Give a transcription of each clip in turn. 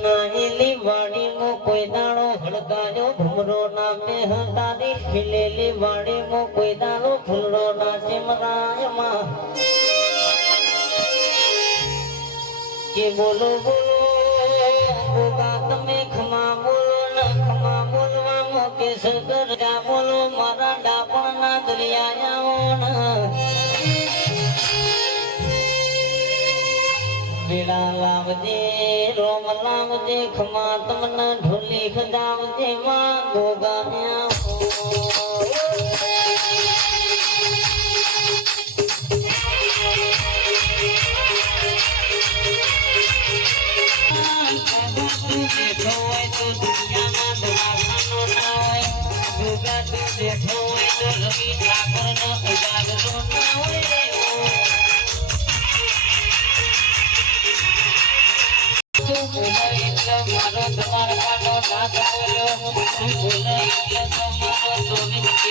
બનાયેલી વાડીમાં કોઈ દાણો હળગાયો. ભમરો નામે હતારી ખીલેલી વાડીમાં કોઈ દાણો. ફૂલડો ના ચેમરાયમાં. કે બોલો બોલો, ગોગા, તમે ખમા બોલો, ના ખમા બોલવામાં કે સગર બોલો. મારા ડાપણ ના ડાપણના ના. વેળા લાવજે રોમ લાવજે ખમા તમને ઢોલી ખજાવજે માં ગોગા દુનિયાના દવાખાનો ના હોય ગોગા તું દેખો હોય તો રવિ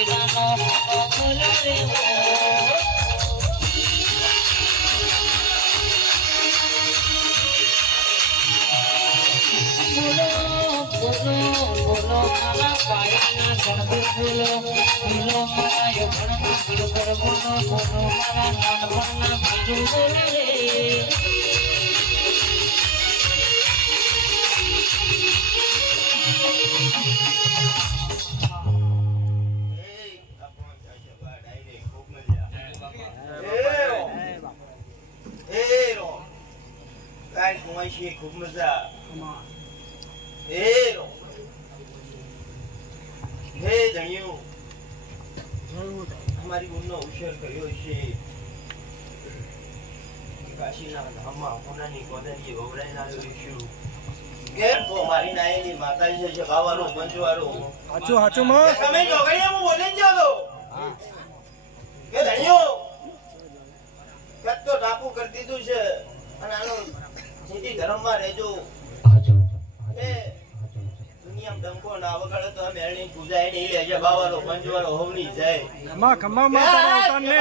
મારા નાનપણના બીજું બોલો રે ખૂબ મજા હે હે ધણિયું અમારી ગુણનો ઉછેર કર્યો છે. કાશીના ધામમાં હોનાની કોદરીએ વવડાઈ લાવ્યો છું. કેમ તો મારી નાયેલી માતા છે જે બાવાનો હાચું હાચું માં. તમે જોગણીયા બોલી જ ગયો કે ધણિયો કદ તો ટાપુ કરી દીધું છે. અને આનો સીધી ધર્મમાં રહેજો. એ દુનિયામાં ડંકો ના વગાડે તો અમે એની પૂજા લેજે બાવાનો પંચવાળો હોવની જાય. ખમા ખમા માં તારા અવતારને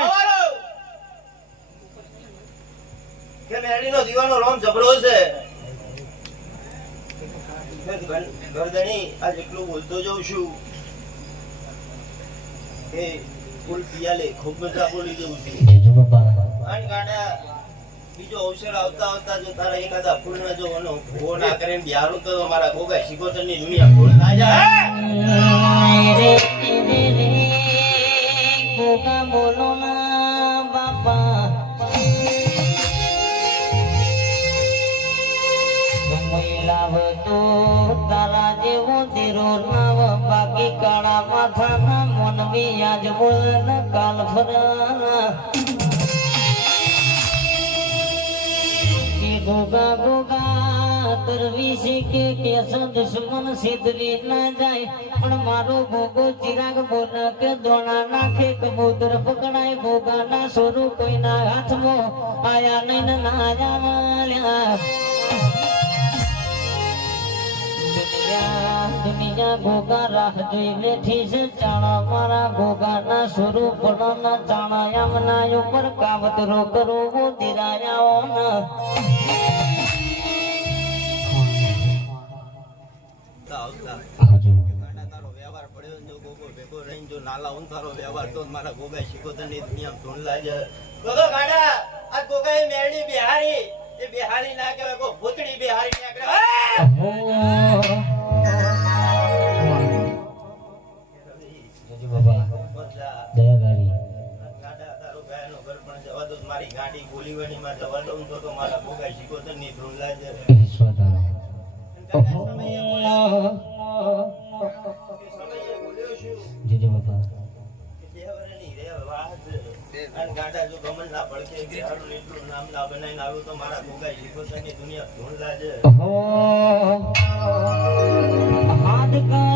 કે મેળીનો દીવાનો રોમ જબરો છે. ગરદણી આ જેટલું બોલતો જઉં છું. કે ફૂલ પિયાલે ખૂબ મજા બોલી જઉં છું. બીજો અવસર આવતા આવતા જો તારા એકાદા ફૂલ ના જો એનો ભો ના કરીને બિહારું તો મારા ગોગા શિકોતરની દુનિયા ફૂલ ના જાય. રે બોલો ના બાપા લાવતો તારા જેવો તેરો નાવ બાકી કાળા માથાના મનવી આજ બોલ કાલ ફરના કે ગોગા ગોગા કરવી છે કે કેસ દુશ્મન સિદ્ધવી ના જાય. પણ મારો ગોગો ચિરાગ બોલ કે, દોણા નાખે કબૂતર પકડાય ગોગા ના સોરું કોઈના હાથમાં. આયા નહીં ને ના દુનિયા ગોગા રાહ જોઈ બેઠી છે. ચાણા મારા ગોગા ના સ્વરૂપ ના ચાણા યમના ઉપર કાવતરો કરો દિરાયા ના. નાલા તારો વ્યવહાર તો મારા ગોગા શિકોતરની દુનિયા ધૂન લાગે ગોગો ગાંડા આ ગોગા મેરડી બિહારી. એ બિહારી ના કહેવાય કો ભૂતડી બિહારી ના કહેવાય. મજા. ગાંડા તારો ગાયનો ઘર પણ જવા દો. મારી ગાડી ગોલીવાણી માં જવા દઉં તો તો મારા ગોગા શિકોતરની ધૂન લાગે. ગાંડા સમયે બોલ્યો કે સમયે બોલ્યો છું. દેવરની રે વાત. અને ગાંડા જો ગમન ના પડકે બિહારનું એટલું નામ ના બનાવીને આવું તો મારા ગોગા શિકોતરની દુનિયા હાથ કરો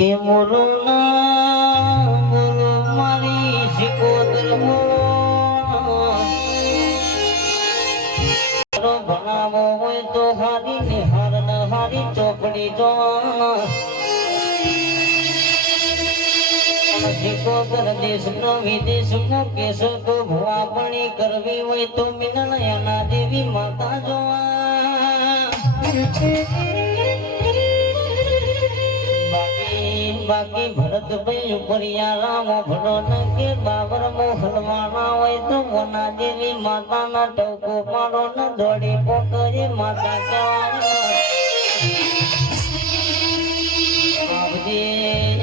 કે મોરો ના મારી સિકોતર બોલો ભણાવો હોય તો હારી નિહાર ન હારી ચોપડી જો સિકોતર દેશ નો વિદેશ મુકેશ તો ભવાપણી કરવી હોય તો મિનલયાના દેવી માતા જોવા. બાકી ભરતભાઈ ઉપરિયા રામો ભલો ન કે બાબર મોહલવાના હોય તો મોના દેવી માતાના ટોકો મારો ન દોડી પોકરે માતા કહેવાય આવજે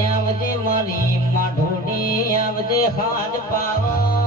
આવજે મારી માઢોડી, આવજે હાજ પાવડિયા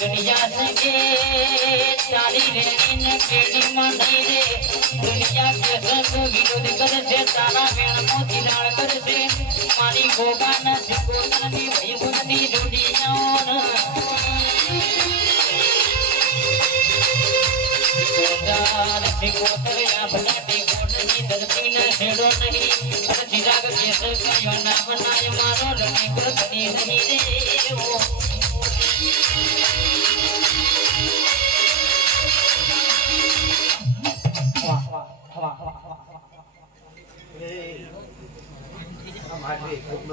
દુનિયા સગે તારી રેલીન કેડી માંડી રે. દુનિયા કે સંતો વિરોધ કરશે તારા વેણ નો તિરાણ કરશે મારી ગોગા ના સિકોતની વૈભવની દુનિયાઓન ગોદાર સિકોતર નહીં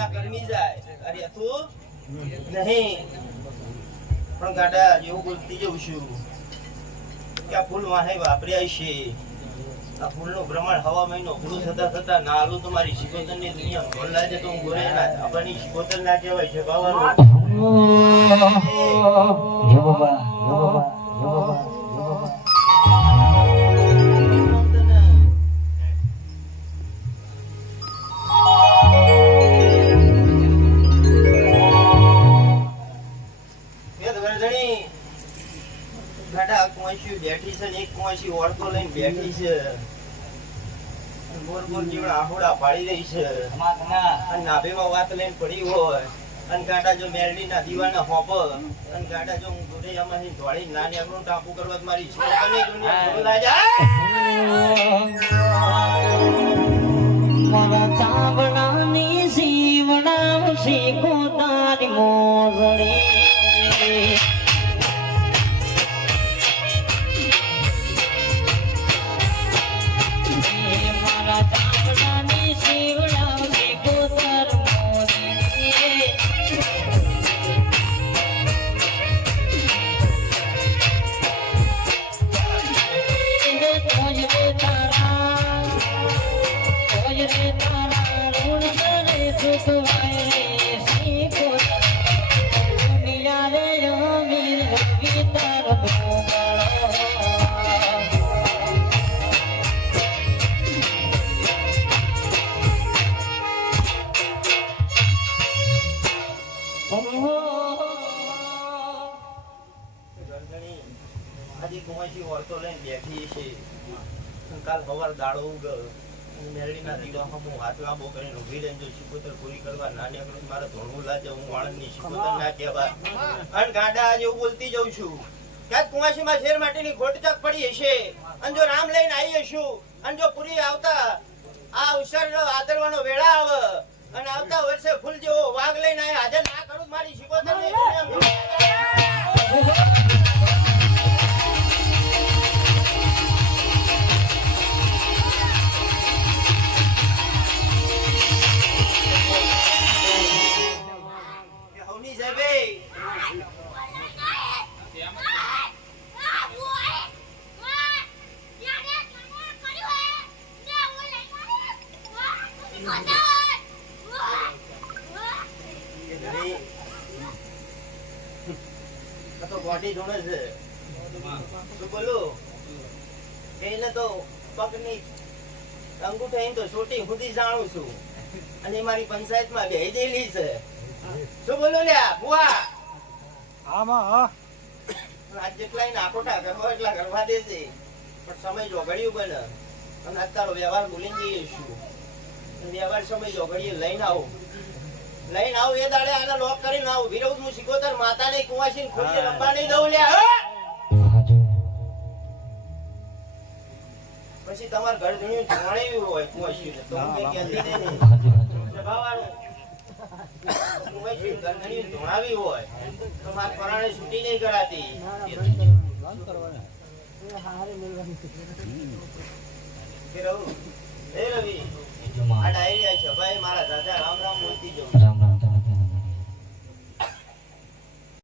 ના ગરમી જાય. અરે તું? નહીં. પણ ગાડા જેવું બોલતી જઉં છું. કે આ ફૂલ વાહે વાપર્યા છે. આ ફૂલનું પ્રમાણ હવા મહિનો પૂરું થતા થતા ના આલું તમારી મારી શિકોતરની દુનિયા ભોલ લાગે તો હું ગોરે ના આપણી શિકોતર ના કહેવાય છે ગાવાનું છે ને ઓળખો લઈને બેઠી છે. ગોર ગોર જીવડા આહોડા પાડી રહી છે. અને નાભીમાં વાત લઈને પડી હોય. અને ગાડા જો મેરડીના દીવાના હોપ અને ગાડા જો હું ધોળી ના ટાપુ કરવા મારી છોકરીની દુનિયા ભૂલ ના જાય મારા ચાવડાની સીવડાવશે કોતારી મોગળી એ કુંવાસી લઈને બેઠી છે કાલ સવાર દાડો અને મેરડીના દીવામાં હું હાથ લાંબો કરીને ઊભી રહીને શિકોતર પૂરી કરવા ના નીકળું મારે ધોળવું લાજે હું વાળંદની શિકોતર ના કહેવાય અને ગાડા આજે હું બોલતી જઉં છું ક્યાંક કુવાસીમાં શેર માટેની ખોટ તક પડી હશે અને જો રામ લઈને આવી હશું અને જો પૂરી આવતા આ અવસર આદરવાનો વેળા આવે અને આવતા વર્ષે ફૂલ જેવો વાઘ લઈને હાજર ના કરું મારી શિકોતર તો ધૂણે છે. શું બોલું? એને તો પગની અંગૂઠા તો છોટી સુધી જાણું છું. અને મારી પંચાયતમાં બેહેલી છે. શું બોલું લ્યા બુઆ આમાં હા. આજ જેટલા એને કરવા એટલા કરવા દે પણ સમય જોગડ્યું બને. અને અત્યારો વ્યવહાર ભૂલી જઈએ છું વ્યવહાર સમય જોગડીએ લઈને આવો લઈને આવો એ દાડે આને લોક કરીને આવો વિરોધ હું શીખોતર માતાને કુવાસી ખોલી રંબા નહીં દઉં લ્યા પછી તમારે ઘર ધણ્યું જોણાવ્યું હોય કુવાસીને તો હું કઈ કહેતી નહીં સ્વભાવવાળું. કુવાસીને ઘર હોય તો મારે પરાણે છૂટી નહીં કરાતી કે રવિ આ ડાયરી આ સભાએ મારા દાદા રામ રામ બોલતી જવું